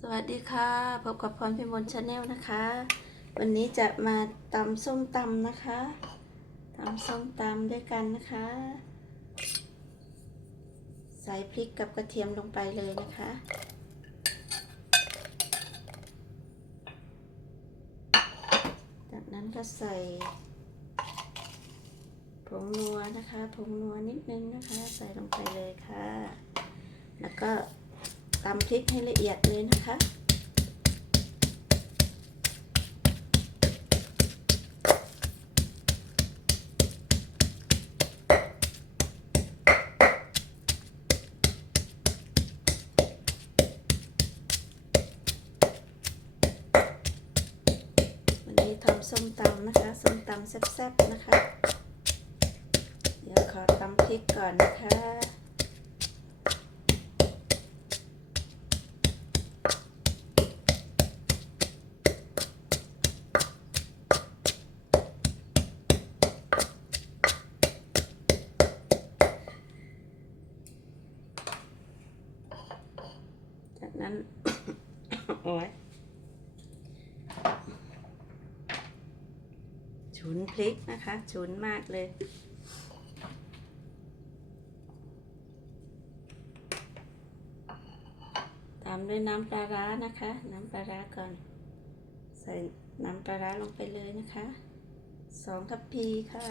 สวัสดีค่ะ พบกับพรพิมลชาแนลนะคะ วันนี้จะมาตำส้มตำนะคะตำส้มตำด้วยกันนะคะ ใส่พริกกับกระเทียมลงไปเลยนะคะ จากนั้นก็ใส่ผงนัวนะคะผงนัวนิดนึงนะคะ ใส่ลงไปเลยค่ะ แล้วก็ ตำพริกให้ละเอียดเลยนะคะ วันนี้ทำส้มตำนะคะ ส้มตำแซ่บๆนะคะ เดี๋ยวขอตำพริกก่อนนะคะ จากนั้น โอ้ฉุนพริกนะคะ ฉุนมากเลย ตามด้วยน้ำปลาร้านะคะ น้ำปลาร้าก่อน ใส่น้ำปลาร้าลงไปเลยนะคะ สองทัพพีค่ะ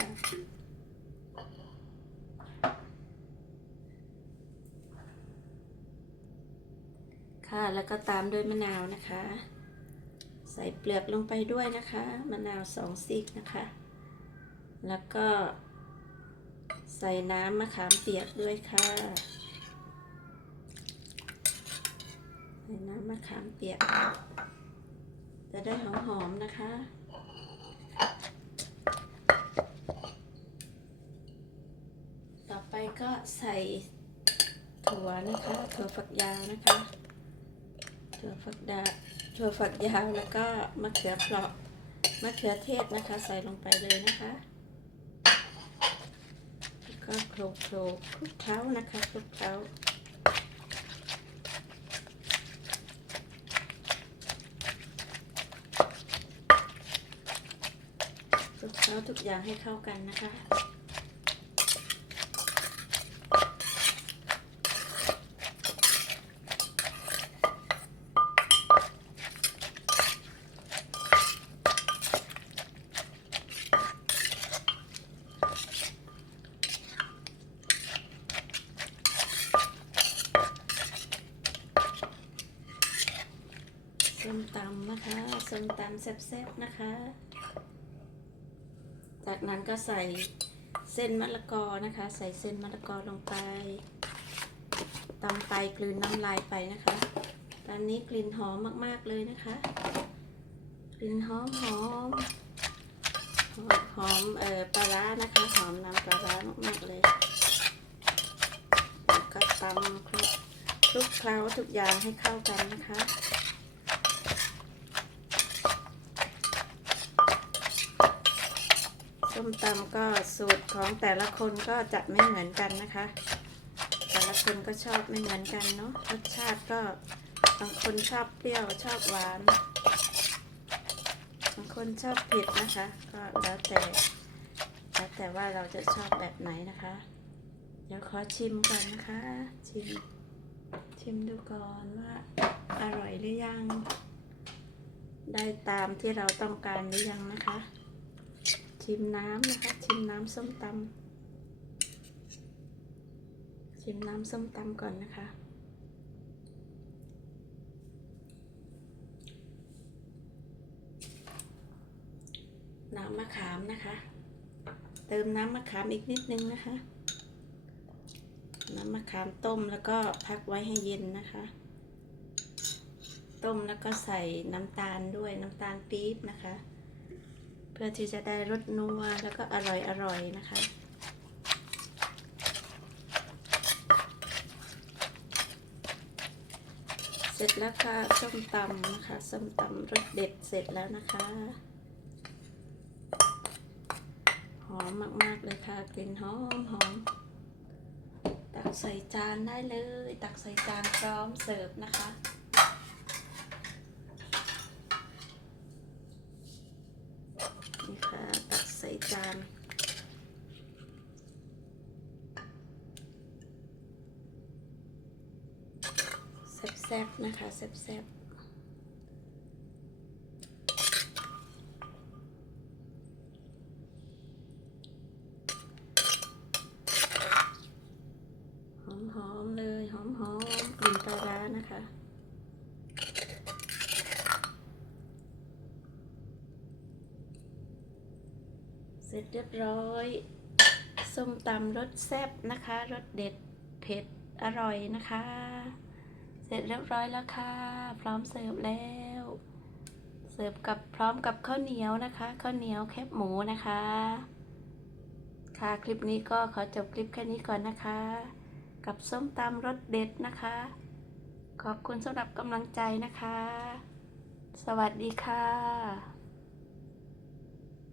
ค่ะ แล้วก็ตามด้วยมะนาวนะคะ ใส่เปลือกลงไปด้วยนะคะ มะนาวสองซีกนะคะ แล้วก็ใส่น้ำมะขามเปียกด้วยค่ะ ใส่น้ำมะขามเปียก จะได้หอมๆนะคะต่อไปก็ใส่ถั่วนะคะ ถั่วฝักยาวนะคะ ถั่วฝักดาถั่วฝักยาวแล้วก็มะเขือเปราะมะเขือเทศนะคะ ใส่ลงไปเลยนะคะแล้วก็โขลกโขลกคลุกเคล้านะคะคลุกเคล้าคลุกเคล้าทุกอย่างให้เข้ากันนะคะ ส้มตำนะคะ ส้มตำแซ่บๆนะคะ จากนั้นก็ใส่เส้นมะละกอนะคะ ใส่เส้นมะละกอลงไปตำไปกลืนน้ำลายไปนะคะตอนนี้กลิ่นหอมมากๆเลยนะคะ กลิ่นหอมหอมหอมเอ่อปลาร้านะคะหอมน้ำปลาร้ามากๆเลยแล้วก็ตำคลุกคลุกเคล้าทุกอย่างให้เข้ากันนะคะ ส้มตำก็สูตรของแต่ละคนก็จะไม่เหมือนกันนะคะ แต่ละคนก็ชอบไม่เหมือนกันเนาะรสชาติก็บางคนชอบเปรี้ยวชอบหวานบางคนชอบเผ็ดนะคะ ก็แล้วแต่แล้วแต่ว่าเราจะชอบแบบไหนนะคะ เดี๋ยวขอชิมก่อนนะคะ ชิม ชิมดูก่อนว่าอร่อยหรือยัง ได้ตามที่เราต้องการหรือยังนะคะ ชิมน้ำนะคะ ชิมน้ำส้มตำชิมน้ำส้มตำก่อนนะคะ น้ำมะขามนะคะ เติมน้ำมะขามอีกนิดนึงนะคะ น้ำมะขามต้มแล้วก็พักไว้ให้เย็นนะคะ ต้มแล้วก็ใส่น้ำตาลด้วยน้ำตาลปี๊บนะคะ เพื่อที่จะได้รสนัวแล้วก็อร่อยอร่อยนะคะ เสร็จแล้วค่ะส้มตำนะคะส้มตำรสเด็ดเสร็จแล้วนะคะหอมมาก ๆ เลยค่ะกลิ่นหอมหอมตักใส่จานได้เลย ตักใส่จานพร้อมเสิร์ฟนะคะ จาน แซ่บๆนะคะแซ่บๆหอมหอมๆเลยหอมหอมๆกลิ่นปลาร้านะคะ เสร็จเรียบร้อยส้มตำรสแซ่บนะคะรสเด็ดเผ็ดอร่อยนะคะ เสร็จเรียบร้อยแล้วค่ะ พร้อมเสิร์ฟแล้ว เสิร์ฟกับพร้อมกับข้าวเหนียวนะคะข้าวเหนียวแคบหมูนะคะ ค่ะคลิปนี้ก็ขอจบคลิปแค่นี้ก่อนนะคะ กับส้มตำรสเด็ดนะคะ ขอบคุณสำหรับกำลังใจนะคะ สวัสดีค่ะ